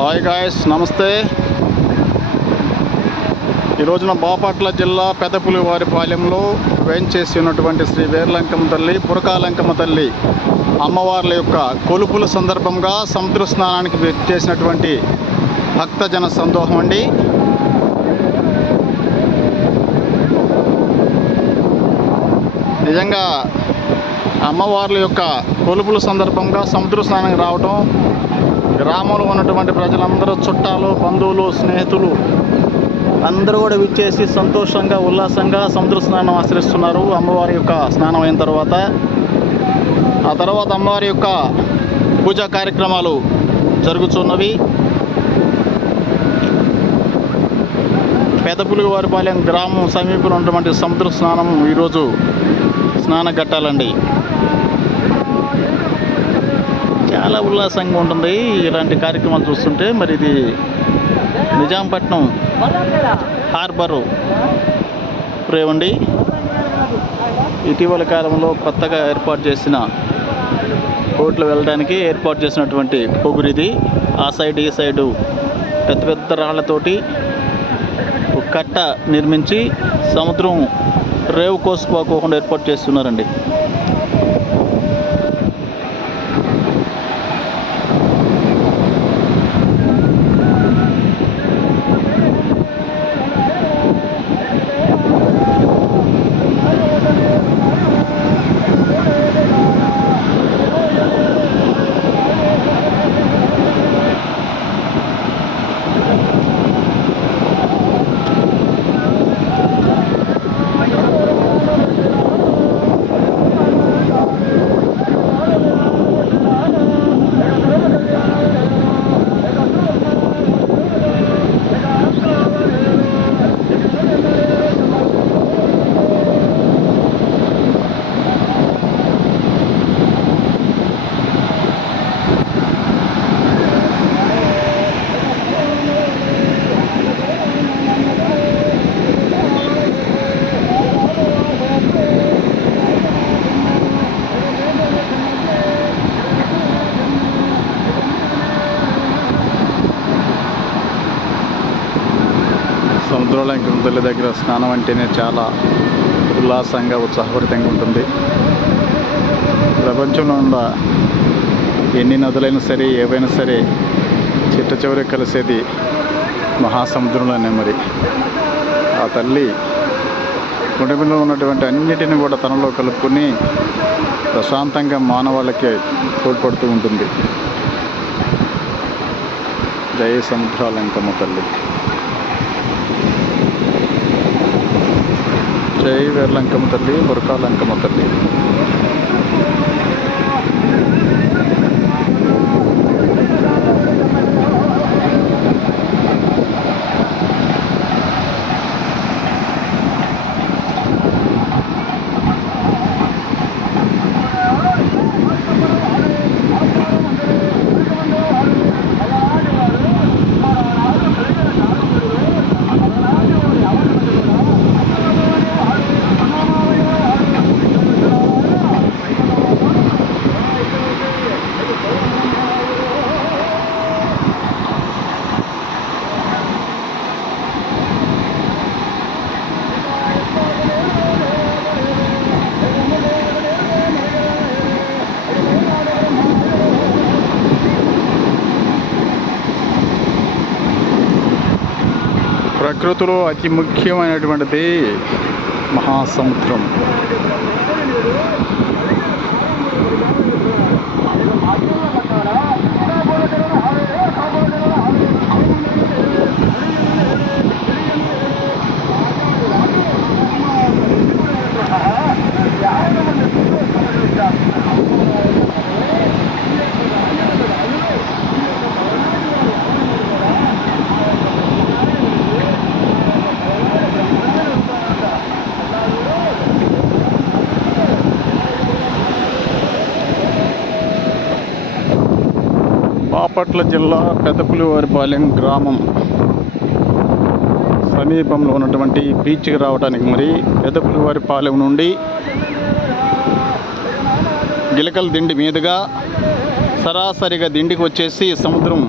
Hi guys, నమస్తే. ఈ రోజున బాపట్ల జిల్లా పెదపులివారిపాలెంలో వేంచేసి ఉన్నటువంటి శ్రీ వీరలంకమ్మ తల్లి, పురకాలంకమ్మ తల్లి అమ్మవార్ల యొక్క కొలుపుల సందర్భంగా సముద్ర స్నానానికి చేసినటువంటి భక్తజన సందోహం అండి. నిజంగా అమ్మవార్ల యొక్క కొలుపుల సందర్భంగా సముద్ర స్నానానికి రావటం, గ్రామంలో ఉన్నటువంటి ప్రజలందరూ, చుట్టాలు, బంధువులు, స్నేహితులు అందరూ కూడా విచ్చేసి సంతోషంగా, ఉల్లాసంగా సముద్ర స్నానం ఆచరిస్తున్నారు. అమ్మవారి యొక్క స్నానం అయిన తర్వాత ఆ తర్వాత అమ్మవారి యొక్క పూజా కార్యక్రమాలు జరుగుతున్నవి. పెదపులివారిపాలెం గ్రామం సమీపంలో ఉన్నటువంటి సముద్ర స్నానం ఈరోజు స్నానఘట్టాలండి. చాలా ఉల్లాసంగా ఉంటుంది ఇలాంటి కార్యక్రమాలు చూస్తుంటే. మరి ఇది నిజాంపట్నం హార్బరు రేవండి. ఇటీవల కాలంలో కొత్తగా ఏర్పాటు చేసిన బోట్లు వెళ్ళడానికి ఏర్పాటు చేసినటువంటి పొగురిది. ఆ సైడ్ ఈ సైడు పెద్ద పెద్ద రాళ్లతోటి ఒక కట్ట నిర్మించి సముద్రం రేవు కోసుకోకుండా ఏర్పాటు చేస్తున్నారండి. సముద్రలంకమ్మ తల్లి దగ్గర స్నానం అంటేనే చాలా ఉల్లాసంగా, ఉత్సాహభరితంగా ఉంటుంది. ప్రపంచంలో ఉన్న ఎన్ని నదులైనా సరే, ఏవైనా సరే చిట్ట చివరి కలిసేది మహాసముద్రంలోనే. మరి ఆ తల్లి కుటుంబంలో ఉన్నటువంటి అన్నిటిని కూడా తనలో కలుపుకొని ప్రశాంతంగా మానవాళ్ళకి తోడ్పడుతూ ఉంటుంది. జై సముద్రాలంకమ్మ తల్లి, జై వీరలంకమ్మ తల్లి, పురకాలంకమ్మ తల్లి. ప్రకృతిలో అతి ముఖ్యమైనటువంటిది మహాసముద్రం. బాపట్ల జిల్లా పెదపులివారిపాలెం గ్రామం సమీపంలో ఉన్నటువంటి బీచ్కి రావడానికి మరి పెదపులివారిపాలెం నుండి గిలకల దిండి మీదుగా సరాసరిగా దిండికి వచ్చేసి సముద్రం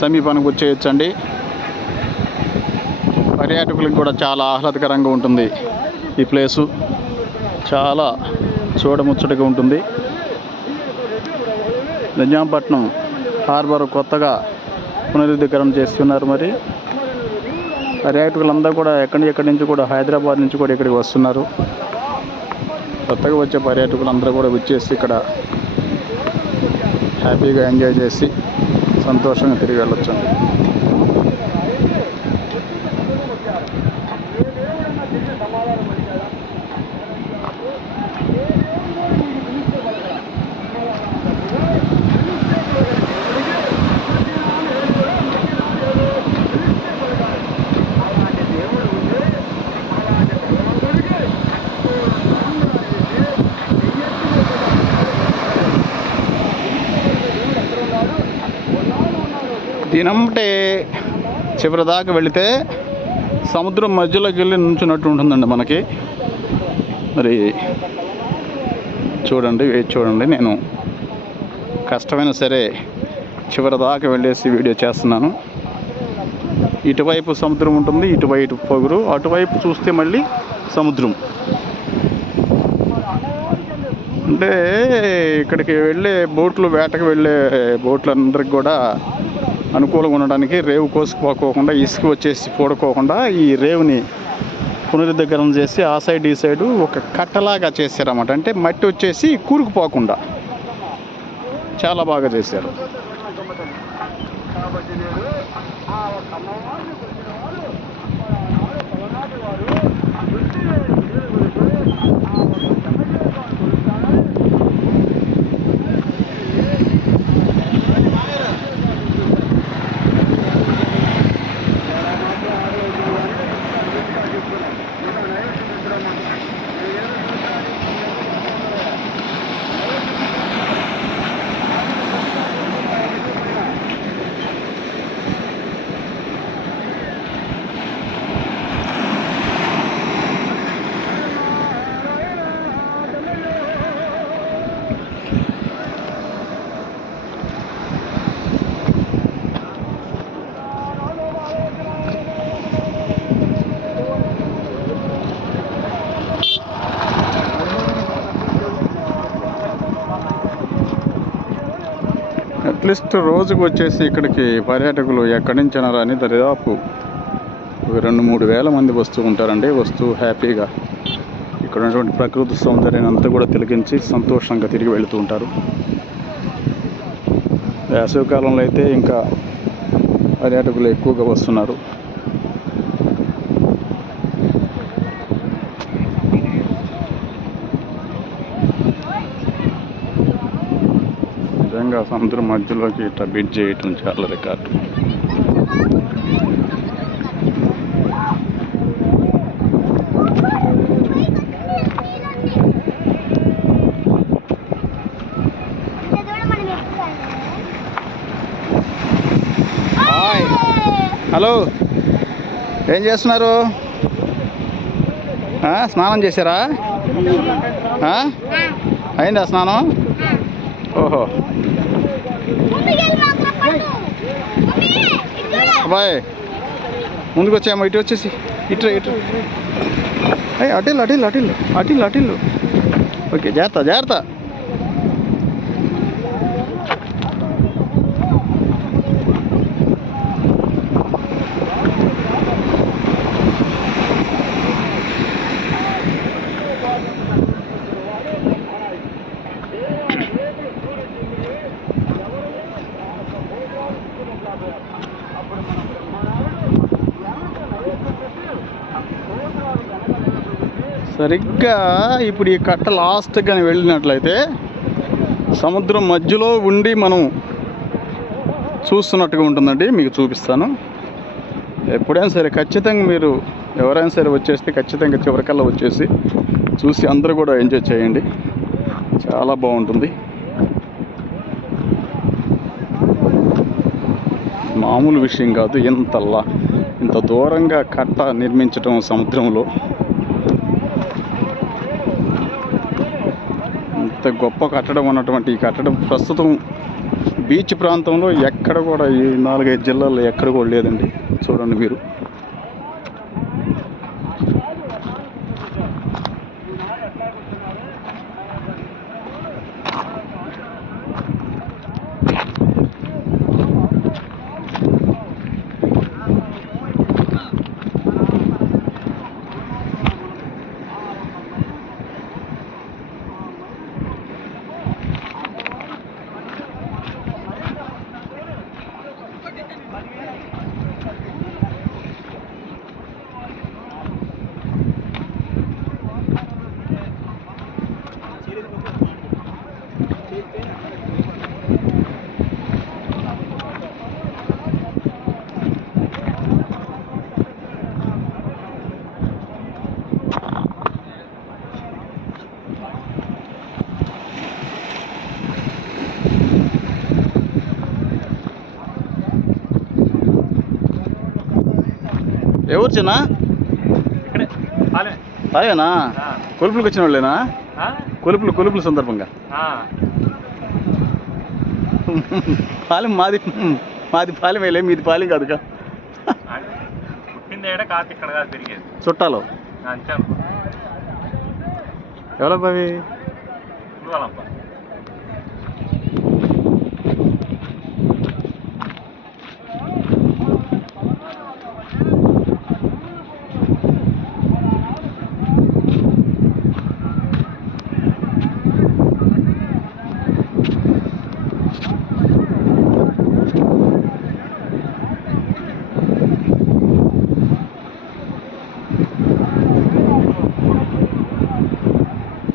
సమీపానికి వచ్చేయచ్చండి. పర్యాటకులకు కూడా చాలా ఆహ్లాదకరంగా ఉంటుంది. ఈ ప్లేసు చాలా చూడముచ్చటగా ఉంటుంది. నిజాంపట్నం హార్బర్ కొత్తగా పునరుద్ధీకరణ చేస్తున్నారు. మరి పర్యాటకులందరూ కూడా ఎక్కడి నుంచి కూడా హైదరాబాద్ నుంచి కూడా ఇక్కడికి వస్తున్నారు. కొత్తగా వచ్చే పర్యాటకులందరూ కూడా వచ్చేసి ఇక్కడ హ్యాపీగా ఎంజాయ్ చేసి సంతోషంగా తిరిగి వెళ్ళొచ్చండి. దినంటే చివరి దాకా వెళితే సముద్రం మధ్యలోకి వెళ్ళి నుంచున్నట్టు ఉంటుందండి మనకి. మరి చూడండి, వేచి చూడండి. నేను కష్టమైనా సరే చివరి దాకా వెళ్ళేసి వీడియో చేస్తున్నాను. ఇటువైపు సముద్రం ఉంటుంది, ఇటువైపు పొగురు, అటువైపు చూస్తే మళ్ళీ సముద్రం. అంటే ఇక్కడికి వెళ్ళే బోట్లు, వేటకు వెళ్ళే బోట్లందరికి కూడా అనుకూలంగా ఉండడానికి రేవు కోసుకుపోకోకుండా, ఇసుక వచ్చేసి పూడుకోకుండా ఈ రేవుని పునరుద్ధీకరణ చేసి ఆ సైడ్ ఈ సైడు ఒక కట్టలాగా చేశారన్నమాట. అంటే మట్టి వచ్చేసి కూరుకుపోకుండా చాలా బాగా చేశారు. అట్లీస్ట్ రోజుకు వచ్చేసి ఇక్కడికి పర్యాటకులు ఎక్కడి నుంచైనా రాని దాదాపు 2-3 వేల మంది వస్తూ ఉంటారండి. వస్తూ హ్యాపీగా ఇక్కడ ఉన్నటువంటి ప్రకృతి సౌందర్యాన్ని అంతా కూడా తిలకించి సంతోషంగా తిరిగి వెళుతూ ఉంటారు. వేసవికాలంలో అయితే ఇంకా పర్యాటకులు ఎక్కువగా వస్తున్నారు. నిజంగా సముద్రం మధ్యలోకి ఇట్లా బిడ్ చేయటం చాలా రికార్డు. హలో, ఏం చేస్తున్నారు? స్నానం చేశారా? అయిందా స్నానం? ఓహో, బాయ్ ముందుకు వచ్చాము. ఇటు వచ్చేసి ఇటు అటిల్లు అటిల్లు అటిల్లు అటిల్లు అటిల్లు. ఓకే, జాగ్రత్త జాగ్రత్త. సరిగ్గా ఇప్పుడు ఈ కట్ట లాస్ట్ కానీ వెళ్ళినట్లయితే సముద్రం మధ్యలో ఉండి మనం చూస్తున్నట్టుగా ఉంటుందండి. మీకు చూపిస్తాను. ఎప్పుడైనా సరే ఖచ్చితంగా మీరు ఎవరైనా సరే వచ్చేస్తే ఖచ్చితంగా చివరికల్లా వచ్చేసి చూసి అందరూ కూడా ఎంజాయ్ చేయండి. చాలా బాగుంటుంది. మామూలు విషయం కాదు. ఇంత దూరంగా కట్ట నిర్మించడం సముద్రంలో ఇంత గొప్ప కట్టడం ఉన్నటువంటి ఈ కట్టడం ప్రస్తుతం బీచ్ ప్రాంతంలో ఎక్కడ కూడా ఈ 4-5 జిల్లాల్లో ఎక్కడ కూడా లేదండి. చూడండి మీరు. ఎవరు చిన్న అదేనా కొలుపులకు వచ్చిన వాళ్ళేనా? కొలుపులు సందర్భంగా పాలెం మాది పాలెం వేలే, మీది పాలెం కాదుగా. చుట్టాలు ఎవరబ్బా అవి?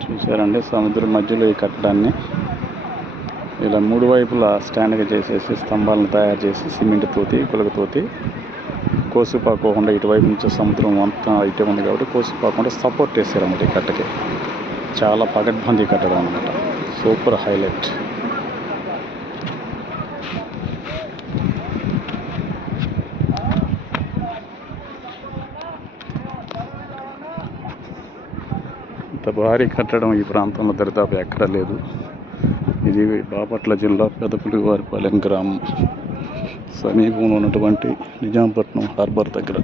చూసారండి, సముద్రం మధ్యలో ఈ కట్టడాన్ని ఇలా 3 వైపులా స్టాండ్గా చేసేసి స్తంభాలను తయారు చేసి సిమెంట్ తోటి పులకతోటి కోసిపాకోకుండా ఇటువైపు నుంచి సముద్రం అంతా ఇటే ఉంది కాబట్టి కోసిపాకుండా సపోర్ట్ చేశారన్నమాట ఈ కట్టకి. చాలా పగడ్బందీ కట్టడం అనమాట. Super highlight. ఇంత భారీ కట్టడం ఈ ప్రాంతంలో దరిదాపు ఎక్కడా లేదు. ఇది బాపట్ల జిల్లా పెదపులివారిపాలెం గ్రామం సమీపంలో ఉన్నటువంటి నిజాంపట్నం హార్బర్ దగ్గర.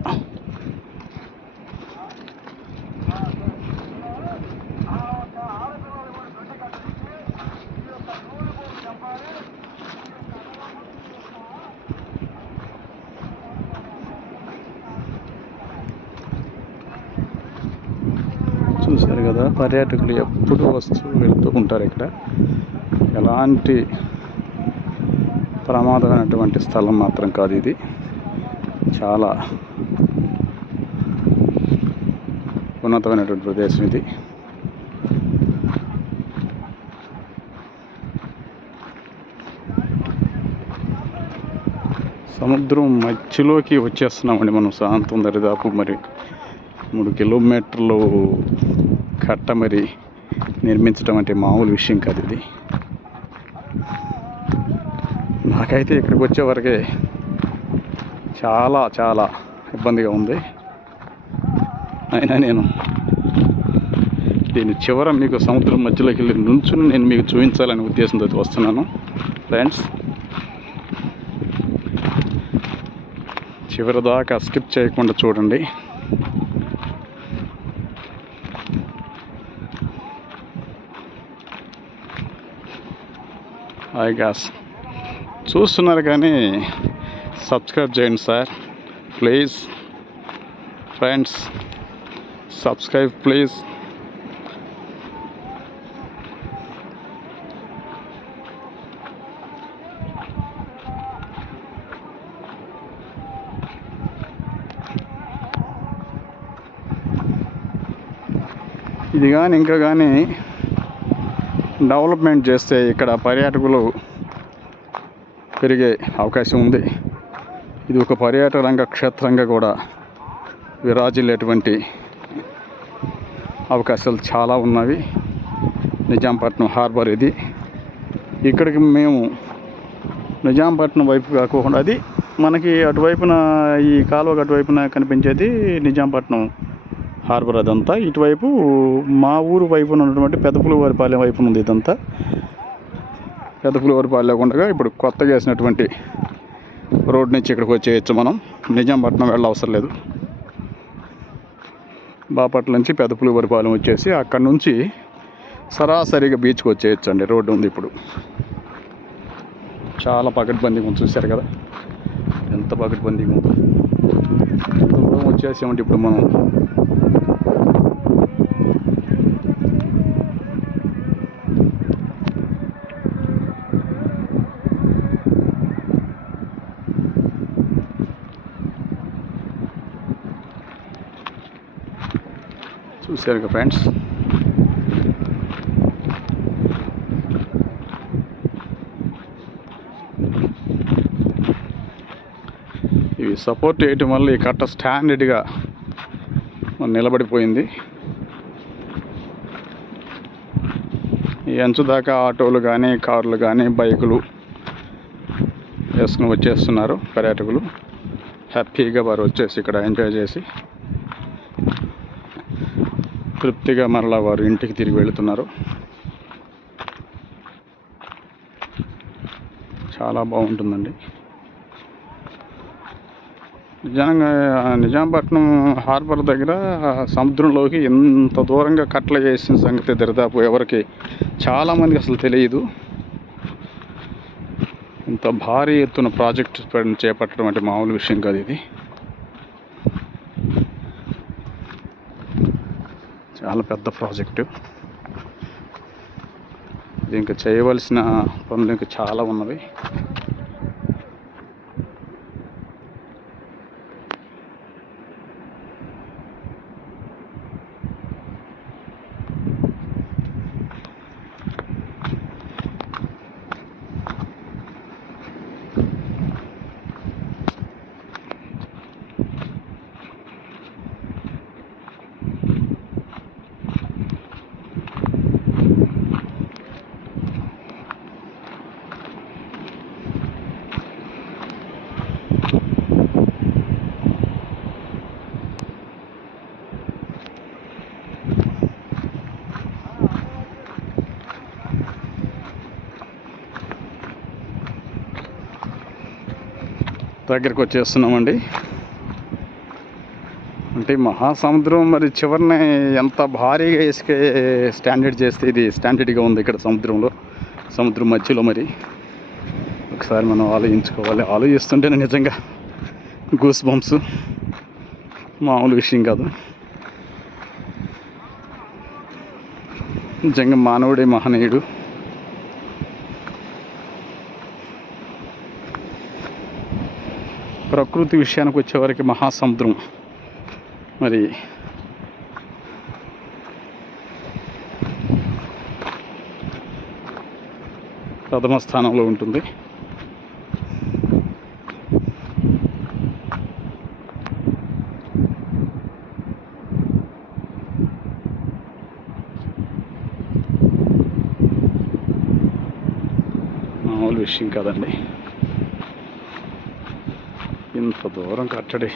చూశారు కదా, పర్యాటకులు ఎప్పుడు వస్తూ వెళ్తూ ఉంటారు. ఇక్కడ ఎలాంటి ప్రమాదమైనటువంటి స్థలం మాత్రం కాదు ఇది. చాలా ఉన్నతమైనటువంటి ప్రదేశం ఇది. సముద్రం మధ్యలోకి వచ్చేస్తున్నామండి మనం. సాయంత్రం దరిదాపు మరి 3 కిలోమీటర్లు కట్ట మరి నిర్మించడం అంటే మామూలు విషయం కాదు ఇది. నాకైతే ఇక్కడికి వచ్చే వరకే చాలా చాలా ఇబ్బందిగా ఉంది. అయినా నేను దీని చివర మీకు సముద్రం మధ్యలోకి వెళ్ళి నుంచుని నేను మీకు చూపించాలనే ఉద్దేశంతో వస్తున్నాను ఫ్రెండ్స్. చివరి దాకా స్కిప్ చేయకుండా చూడండి. హాయ్ గాస్, చూస్తున్నారు కానీ సబ్స్క్రైబ్ చేయండి sir please. Friends subscribe please. ఇది కానీ ఇంకా కానీ డెవలప్మెంట్ చేస్తే ఇక్కడ పర్యాటకులు పెరిగే అవకాశం ఉంది. ఇది ఒక పర్యాటక రంగ క్షేత్రంగా కూడా విరాజిల్లేటువంటి అవకాశాలు చాలా ఉన్నవి. నిజాంపట్నం హార్బర్ ఇది. ఇక్కడికి మేము నిజాంపట్నం వైపు కాకుండా అది మనకి అటువైపున ఈ కాలువకు అటువైపున కనిపించేది నిజాంపట్నం హార్బర్. అదంతా ఇటువైపు మా ఊరు వైపున ఉన్నటువంటి పెదపులివారిపాలెం వైపున ఉంది ఇదంతా. పెదపులివరపాలెం లేకుండా ఇప్పుడు కొత్తగా వేసినటువంటి రోడ్ నుంచి ఇక్కడికి వచ్చేయచ్చు. మనం నిజాంపట్నం వెళ్ళవసరం లేదు. బాపట్ల నుంచి పెదపులివరపాలెం వచ్చేసి అక్కడ నుంచి సరాసరిగా బీచ్కి వచ్చేయచ్చు అండి. రోడ్డు ఉంది ఇప్పుడు, చాలా పకడ్బందీగా ఉంది. చూశారు కదా ఎంత పకడ్బందీగా ఉందో. ఎంత దూరం వచ్చేసామంటే ఇప్పుడు మనం చూశారు కదా ఫ్రెండ్స్. ఇవి సపోర్ట్ చేయటం వల్ల ఈ కట్ట స్టాండర్డ్గా నిలబడిపోయింది. ఈ అంచు దాకా ఆటోలు కానీ కార్లు కానీ బైకులు వేసుకుని వచ్చేస్తున్నారు పర్యాటకులు. హ్యాపీగా వారు వచ్చేసి ఇక్కడ ఎంజాయ్ చేసి తృప్తిగా మరలా వారు ఇంటికి తిరిగి వెళుతున్నారు. చాలా బాగుంటుందండి. నిజాంపట్నం హార్బర్ దగ్గర సముద్రంలోకి ఎంత దూరంగా కట్టలు చేసిన సంగతి దరిదాపు ఎవరికి చాలామందికి అసలు తెలియదు. ఇంత భారీ ఎత్తున ప్రాజెక్ట్ చేపట్టడం అంటే మామూలు విషయం కాదు. ఇది చాలా పెద్ద ప్రాజెక్టు. ఇది ఇంకా చేయవలసిన పనులు ఇంకా చాలా ఉన్నవి. దగ్గరికి వచ్చేస్తున్నామండి. అంటే మహాసముద్రం మరి చివరిని ఎంత భారీగా ఇసుక స్టాండర్డ్ చేస్తే ఇది స్టాండర్డ్గా ఉంది ఇక్కడ సముద్రం మధ్యలో. మరి ఒకసారి మనం ఆలోచించుకోవాలి. ఆలోచిస్తుంటేనే నిజంగా గూస్ బంప్స్, మామూలు విషయం కాదు. నిజంగా మానవుడే మహనీయుడు. ప్రకృతి విషయానికి వచ్చేవారికి మహాసముద్రం మరి ప్రథమ స్థానంలో ఉంటుంది. మామూలు విషయం కాదండి. ఇంత దూరం కట్టడి.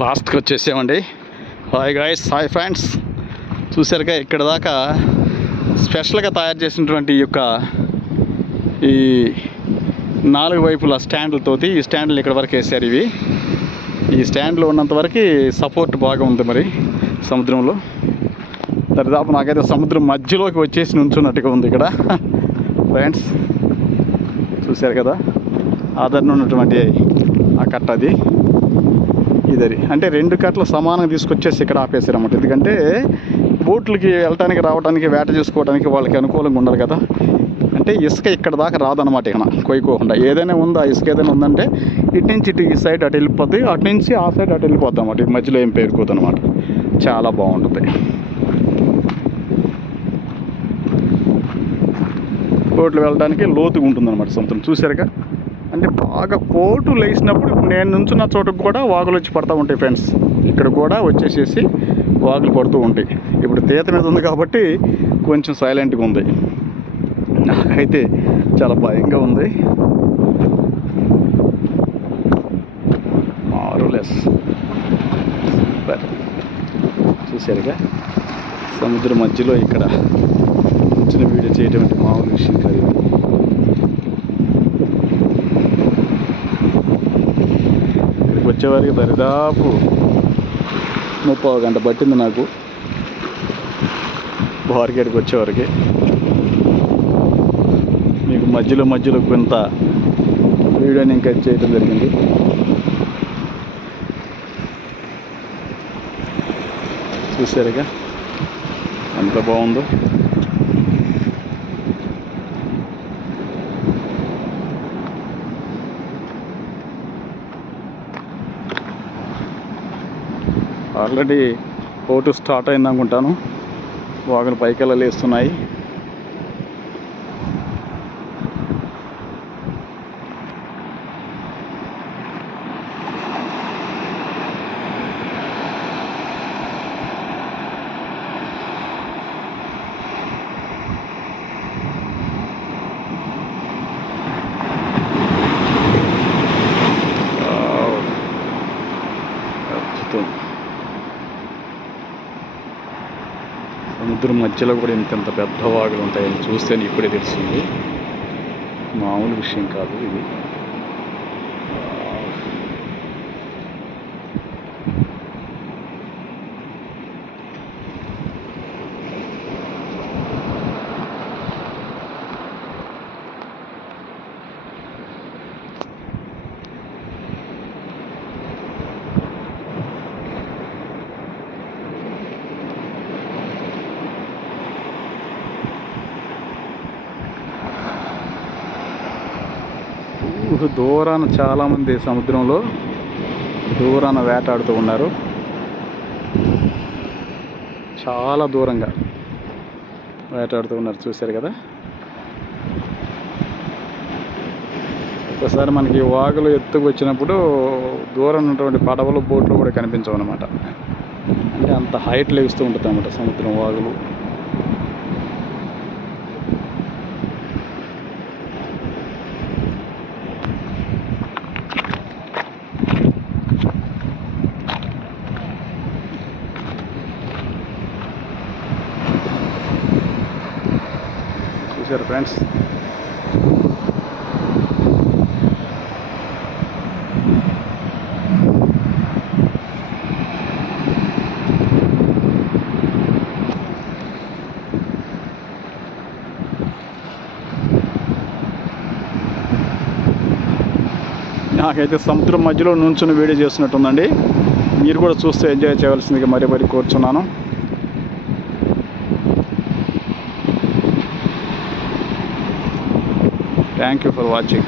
లాస్ట్కి వచ్చేసామండి. Hi guys, hi friends. చూసారుగా ఇక్కడ దాకా స్పెషల్గా తయారు చేసినటువంటి ఈ 4 వైపుల స్టాండ్లతోటి ఈ స్టాండ్లు ఇక్కడ వరకు వేసారు. ఈ స్టాండ్లో ఉన్నంత వరకు సపోర్ట్ బాగా ఉంది మరి సముద్రంలో. దాదాపు నాకైతే సముద్రం మధ్యలోకి వచ్చేసి నుంచున్నట్టుగా ఉంది ఇక్కడ ఫ్రెండ్స్. చూశారు కదా, ఆదరణ ఉన్నటువంటి ఆ కట్ట అది ఇదరి అంటే 2 కట్టలు సమానంగా తీసుకొచ్చేసి ఇక్కడ ఆపేశారు అన్నమాట. ఎందుకంటే బోట్లకి వెళ్ళటానికి రావడానికి వేట చేసుకోవడానికి వాళ్ళకి అనుకూలంగా ఉండాలి కదా. అంటే ఇసుక ఇక్కడ దాకా రాదనమాట. ఇక్కడ కొయ్యకోకుండా ఏదైనా ఉందా, ఇసుక ఏదైనా ఉందంటే ఇటు నుంచి ఇటు ఈ సైడ్ అటు వెళ్ళిపోద్ది, అటు నుంచి ఆ సైడ్ అటు వెళ్ళిపోద్ది అనమాట. ఈ మధ్యలో ఏం పేరుకోదు అనమాట. చాలా బాగుంటుంది. బోట్లు వెళ్ళడానికి లోతుగా ఉంటుంది అనమాట సముద్రం. చూసారుగా, అంటే బాగా పోటు లేచినప్పుడు ఇప్పుడు నేను నుంచున్న చోటుకు కూడా వాగులు వచ్చి పడుతూ ఉంటాయి ఫ్రెండ్స్. ఇక్కడ కూడా వచ్చేసేసి వాగులు పడుతూ ఉంటాయి. ఇప్పుడు తీత మీద ఉంది కాబట్టి కొంచెం సైలెంట్గా ఉంది. నాకైతే చాలా భయంగా ఉంది. మారులెస్ చూసారుగా, సముద్రం మధ్యలో ఇక్కడ చిన్న వీడియో చేయటం అంటే మామూలు విషయం కాదు. ఇక్కడికి వచ్చేవారికి దరిదాపు 30 గంట పట్టింది నాకు బార్గేట్కి వచ్చేవారికి. మీకు మధ్యలో కొంత వీడియోని ఇంకా చేయడం జరిగింది. చూసారుగా ఎంత బాగుందో. ఆల్రెడీ బోటు స్టార్ట్ అయింది అనుకుంటాను. వాగులు పైకెళ్ళ లేస్తున్నాయి. సముద్రం మధ్యలో కూడా ఇంత పెద్ద వాగులు ఉంటాయని చూస్తేనే ఇప్పుడే తెలుస్తుంది. మామూలు విషయం కాదు ఇది. దూరాన చాలామంది సముద్రంలో దూరాన వేటాడుతూ ఉన్నారు. చాలా దూరంగా వేటాడుతూ ఉన్నారు. చూశారు కదా. ఒకసారి మనకి వాగులు ఎత్తుకు వచ్చినప్పుడు దూరం ఉన్నటువంటి పడవలు, బోట్లు కూడా కనిపించవు అన్నమాట. అంటే అంత హైట్ లెగుస్తూ ఉంటుంది అన్నమాట సముద్రం వాగులు. చూసారు ఫ్రెండ్స్. నాకైతే సముద్రం మధ్యలో నుంచుని వీడియో చేస్తున్నట్టుందండి. మీరు కూడా చూస్తే ఎంజాయ్ చేయవలసిందిగా మరీ కోరుచున్నాను. Thank you for watching.